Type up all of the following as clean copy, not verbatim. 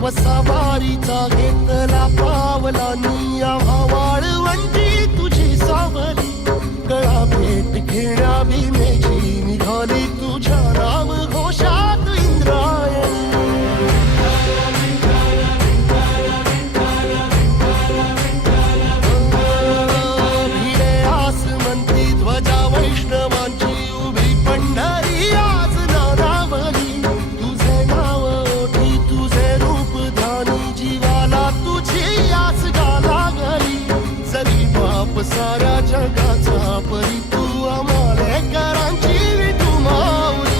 वसावारीचा घेतला पावलानी आम्हा वाळवंटी तुझी सावली गळा भेट घेण्या भीमेची निघाली तुझ्या नाव घोषात इंद्रायणी भिडे आसमंती ध्वजा वैष्णवांची उभी पंढरी आज नादावली तुझे नाव ओठी तुझे रूप ध्यानी जीवाला तुझी आस गाला गली जरी बाप साऱ्या जगाचा परी तू आमालेकरांची विठू माऊली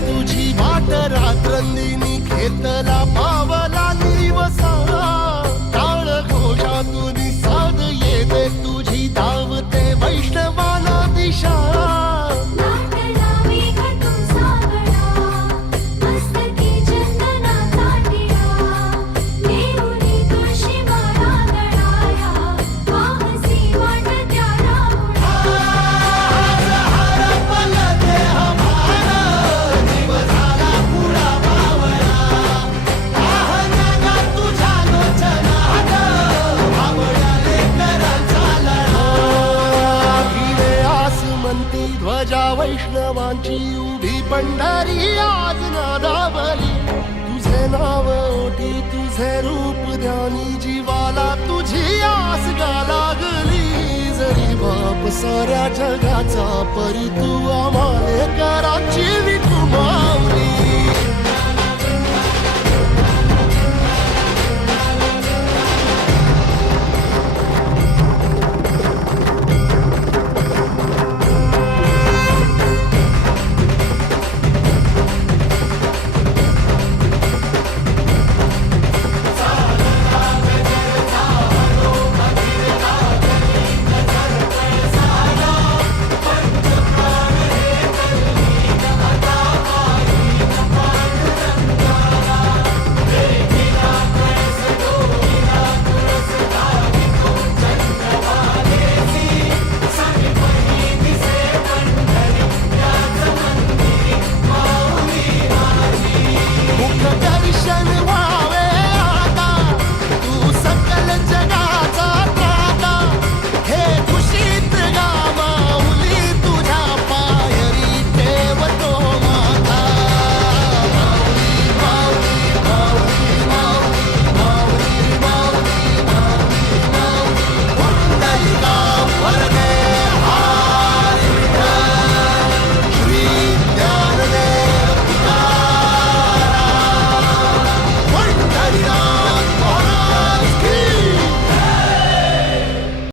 तुझी वाट रात्रंदिनी घेतला पावला निवसा टाळ घोषातून साध येते तुझी धावते वैष्णवाला दिशा ध्वजा वैष्णवांची उभी पंढरी आज नादावली तुझे नाव ओठी तुझे रूप ध्यानी जीवाला तुझी आस गा लागली जरी बाप साऱ्या जगाचा परी तू आम्हालेकरांची